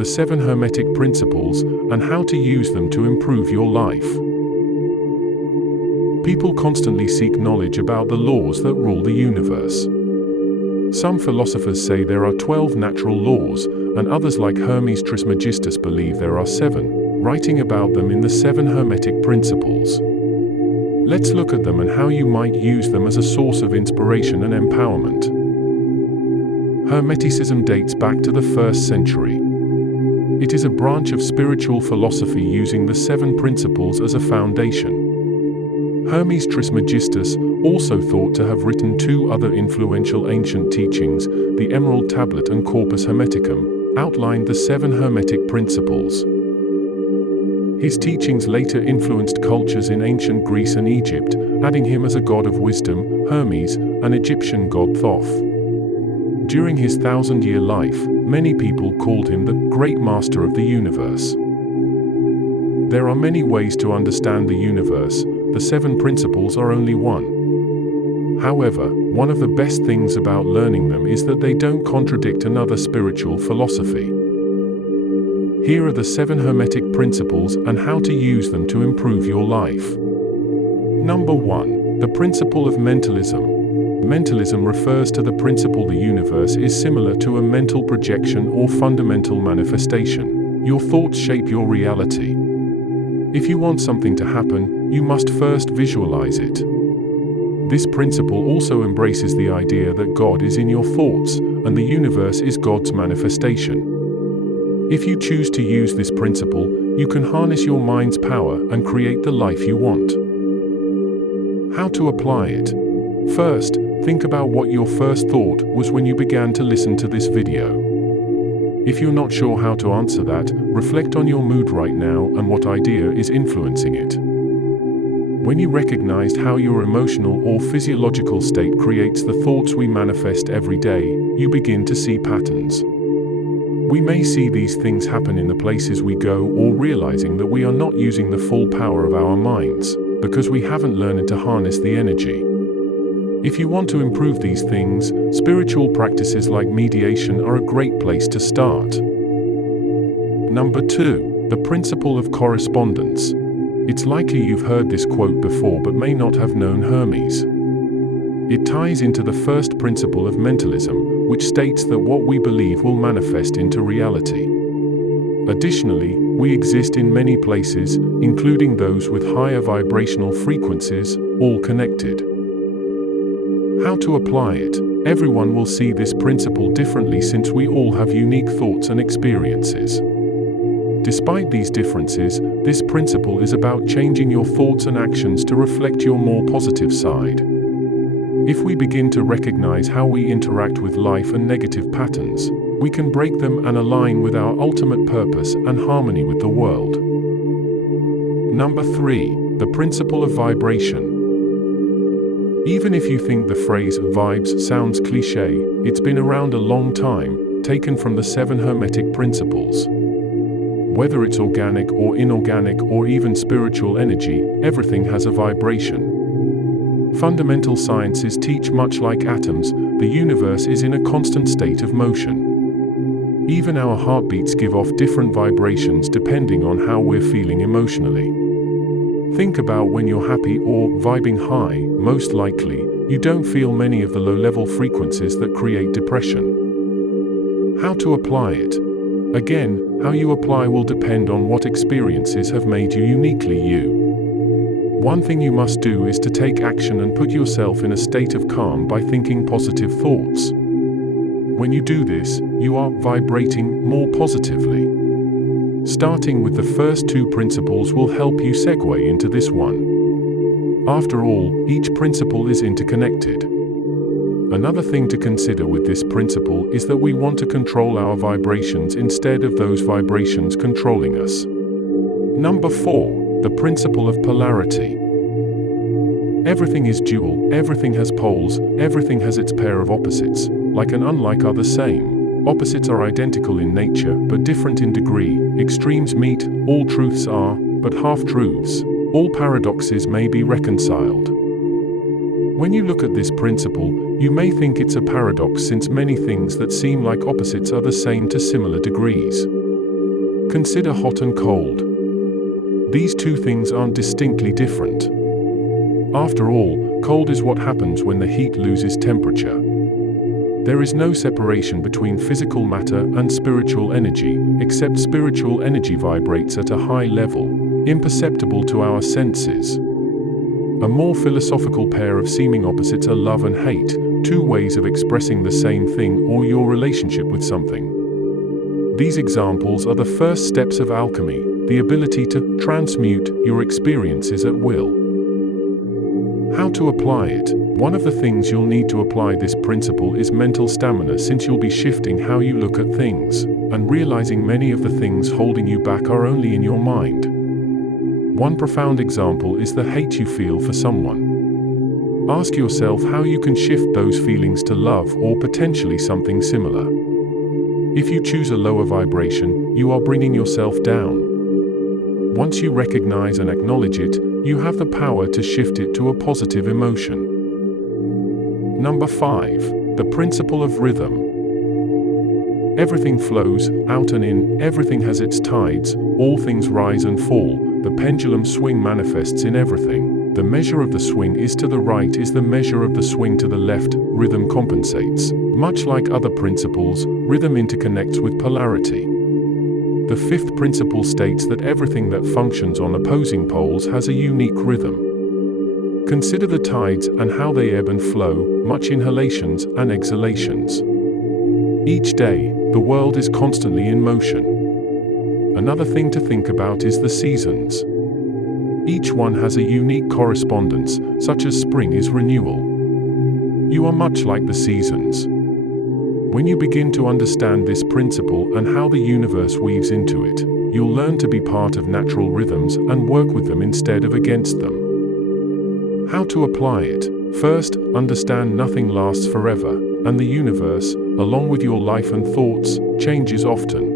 the Seven Hermetic Principles, and how to use them to improve your life. People constantly seek knowledge about the laws that rule the universe. Some philosophers say there are 12 natural laws, and others like Hermes Trismegistus believe there are 7, writing about them in the Seven Hermetic Principles. Let's look at them and how you might use them as a source of inspiration and empowerment. Hermeticism dates back to the 1st century. It is a branch of spiritual philosophy using the 7 principles as a foundation. Hermes Trismegistus, also thought to have written 2 other influential ancient teachings, the Emerald Tablet and Corpus Hermeticum, outlined the 7 Hermetic Principles. His teachings later influenced cultures in ancient Greece and Egypt, adding him as a god of wisdom, Hermes, and Egyptian god Thoth. During his 1,000-year life, many people called him the Great Master of the Universe. There are many ways to understand the universe. The 7 principles are only one. However, one of the best things about learning them is that they don't contradict another spiritual philosophy. Here are the 7 Hermetic Principles and how to use them to improve your life. Number 1. The principle of mentalism. Mentalism refers to the principle the universe is similar to a mental projection or fundamental manifestation. Your thoughts shape your reality. If you want something to happen, you must first visualize it. This principle also embraces the idea that God is in your thoughts, and the universe is God's manifestation. If you choose to use this principle, you can harness your mind's power and create the life you want. How to apply it? First, think about what your first thought was when you began to listen to this video. If you're not sure how to answer that, reflect on your mood right now and what idea is influencing it. When you recognized how your emotional or physiological state creates the thoughts we manifest every day, you begin to see patterns. We may see these things happen in the places we go or realizing that we are not using the full power of our minds, because we haven't learned to harness the energy. If you want to improve these things, spiritual practices like meditation are a great place to start. Number 2. The principle of correspondence. It's likely you've heard this quote before but may not have known Hermes. It ties into the first principle of mentalism, which states that what we believe will manifest into reality. Additionally, we exist in many places, including those with higher vibrational frequencies, all connected. How to apply it? Everyone will see this principle differently since we all have unique thoughts and experiences. Despite these differences, this principle is about changing your thoughts and actions to reflect your more positive side. If we begin to recognize how we interact with life and negative patterns, we can break them and align with our ultimate purpose and harmony with the world. Number 3. The principle of vibration. Even if you think the phrase vibes sounds cliché, it's been around a long time, taken from the 7 Hermetic Principles. Whether it's organic or inorganic or even spiritual energy, everything has a vibration. Fundamental sciences teach much like atoms, the universe is in a constant state of motion. Even our heartbeats give off different vibrations depending on how we're feeling emotionally. Think about when you're happy or vibing high, most likely, you don't feel many of the low-level frequencies that create depression. How to apply it? Again, how you apply will depend on what experiences have made you uniquely you. One thing you must do is to take action and put yourself in a state of calm by thinking positive thoughts. When you do this, you are vibrating more positively. Starting with the first 2 principles will help you segue into this one. After all, each principle is interconnected. Another thing to consider with this principle is that we want to control our vibrations instead of those vibrations controlling us. Number 4. The principle of polarity. Everything is dual, everything has poles, everything has its pair of opposites, like and unlike are the same. Opposites are identical in nature, but different in degree. Extremes meet, all truths are, but half-truths. All paradoxes may be reconciled. When you look at this principle, you may think it's a paradox since many things that seem like opposites are the same to similar degrees. Consider hot and cold. These two things aren't distinctly different. After all, cold is what happens when the heat loses temperature. There is no separation between physical matter and spiritual energy, except spiritual energy vibrates at a high level, imperceptible to our senses. A more philosophical pair of seeming opposites are love and hate, two ways of expressing the same thing or your relationship with something. These examples are the first steps of alchemy, the ability to transmute your experiences at will. How to apply it? One of the things you'll need to apply this principle is mental stamina, since you'll be shifting how you look at things, and realizing many of the things holding you back are only in your mind. One profound example is the hate you feel for someone. Ask yourself how you can shift those feelings to love or potentially something similar. If you choose a lower vibration, you are bringing yourself down. Once you recognize and acknowledge it, you have the power to shift it to a positive emotion. Number 5. The principle of rhythm. Everything flows, out and in, everything has its tides, all things rise and fall, the pendulum swing manifests in everything. The measure of the swing is to the right is the measure of the swing to the left, rhythm compensates. Much like other principles, rhythm interconnects with polarity. The 5th principle states that everything that functions on opposing poles has a unique rhythm. Consider the tides and how they ebb and flow, much inhalations and exhalations. Each day, the world is constantly in motion. Another thing to think about is the seasons. Each one has a unique correspondence, such as spring is renewal. You are much like the seasons. When you begin to understand this principle and how the universe weaves into it, you'll learn to be part of natural rhythms and work with them instead of against them. How to apply it? First, understand nothing lasts forever, and the universe, along with your life and thoughts, changes often.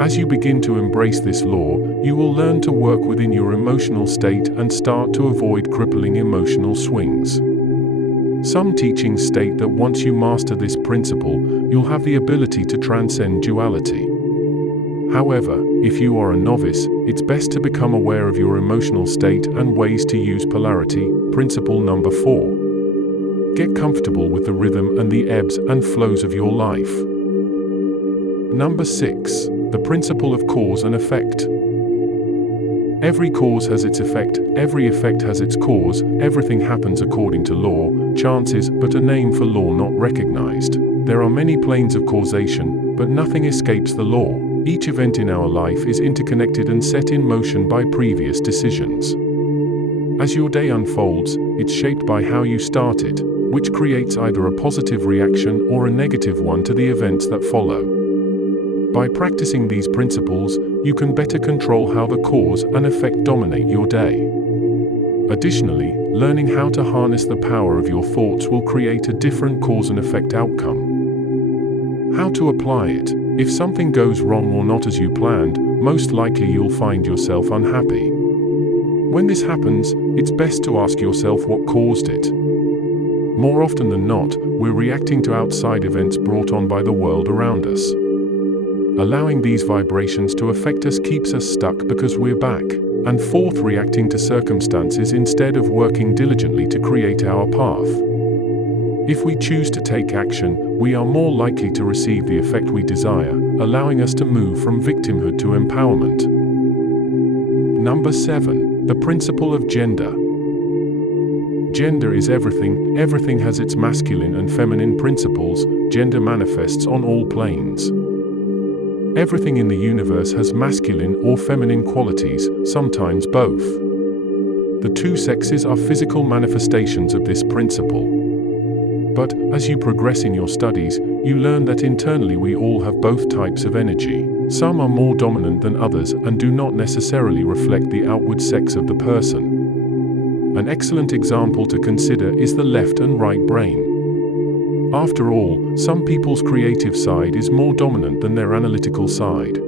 As you begin to embrace this law, you will learn to work within your emotional state and start to avoid crippling emotional swings. Some teachings state that once you master this principle, you'll have the ability to transcend duality. However, if you are a novice, it's best to become aware of your emotional state and ways to use polarity. Principle number 4. Get comfortable with the rhythm and the ebbs and flows of your life. Number 6. The principle of cause and effect. Every cause has its effect, every effect has its cause, everything happens according to law, chance is but a name for law not recognized. There are many planes of causation, but nothing escapes the law. Each event in our life is interconnected and set in motion by previous decisions. As your day unfolds, it's shaped by how you started, which creates either a positive reaction or a negative one to the events that follow. By practicing these principles, you can better control how the cause and effect dominate your day. Additionally, learning how to harness the power of your thoughts will create a different cause and effect outcome. How to apply it? If something goes wrong or not as you planned, most likely you'll find yourself unhappy. When this happens, it's best to ask yourself what caused it. More often than not, we're reacting to outside events brought on by the world around us. Allowing these vibrations to affect us keeps us stuck because we're back. And 4th, reacting to circumstances instead of working diligently to create our path. If we choose to take action, we are more likely to receive the effect we desire, allowing us to move from victimhood to empowerment. Number 7. The principle of gender. Gender is everything, everything has its masculine and feminine principles, gender manifests on all planes. Everything in the universe has masculine or feminine qualities, sometimes both. The two sexes are physical manifestations of this principle. But, as you progress in your studies, you learn that internally we all have both types of energy. Some are more dominant than others and do not necessarily reflect the outward sex of the person. An excellent example to consider is the left and right brain. After all, some people's creative side is more dominant than their analytical side.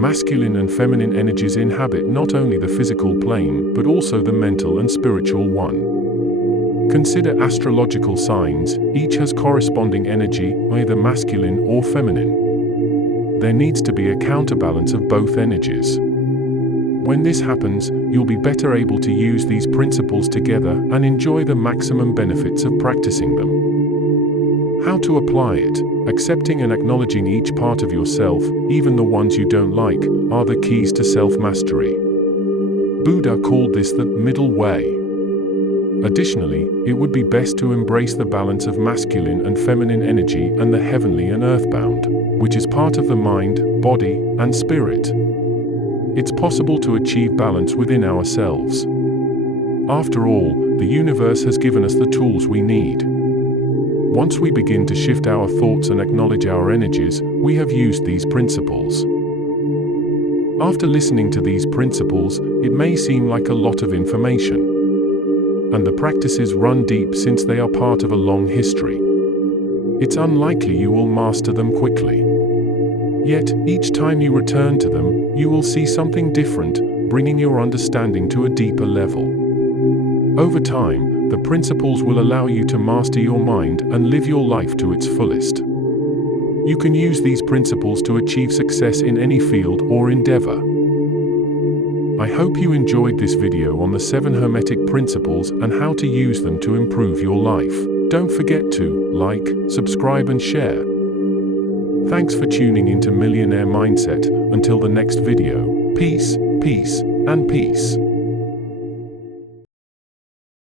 Masculine and feminine energies inhabit not only the physical plane, but also the mental and spiritual one. Consider astrological signs, each has corresponding energy, either masculine or feminine. there needs to be a counterbalance of both energies. When this happens, you'll be better able to use these principles together and enjoy the maximum benefits of practicing them. How to apply it? Accepting and acknowledging each part of yourself, even the ones you don't like, are the keys to self-mastery. Buddha called this the middle way. Additionally, it would be best to embrace the balance of masculine and feminine energy and the heavenly and earthbound, which is part of the mind, body, and spirit. It's possible to achieve balance within ourselves. After all, the universe has given us the tools we need. Once we begin to shift our thoughts and acknowledge our energies, we have used these principles. After listening to these principles, it may seem like a lot of information. And the practices run deep since they are part of a long history. It's unlikely you will master them quickly. Yet, each time you return to them, you will see something different, bringing your understanding to a deeper level. Over time, the principles will allow you to master your mind and live your life to its fullest. You can use these principles to achieve success in any field or endeavor. I hope you enjoyed this video on the 7 Hermetic Principles and how to use them to improve your life. Don't forget to like, subscribe and share. Thanks for tuning into Millionaire Mindset. Until the next video, peace, peace, and peace.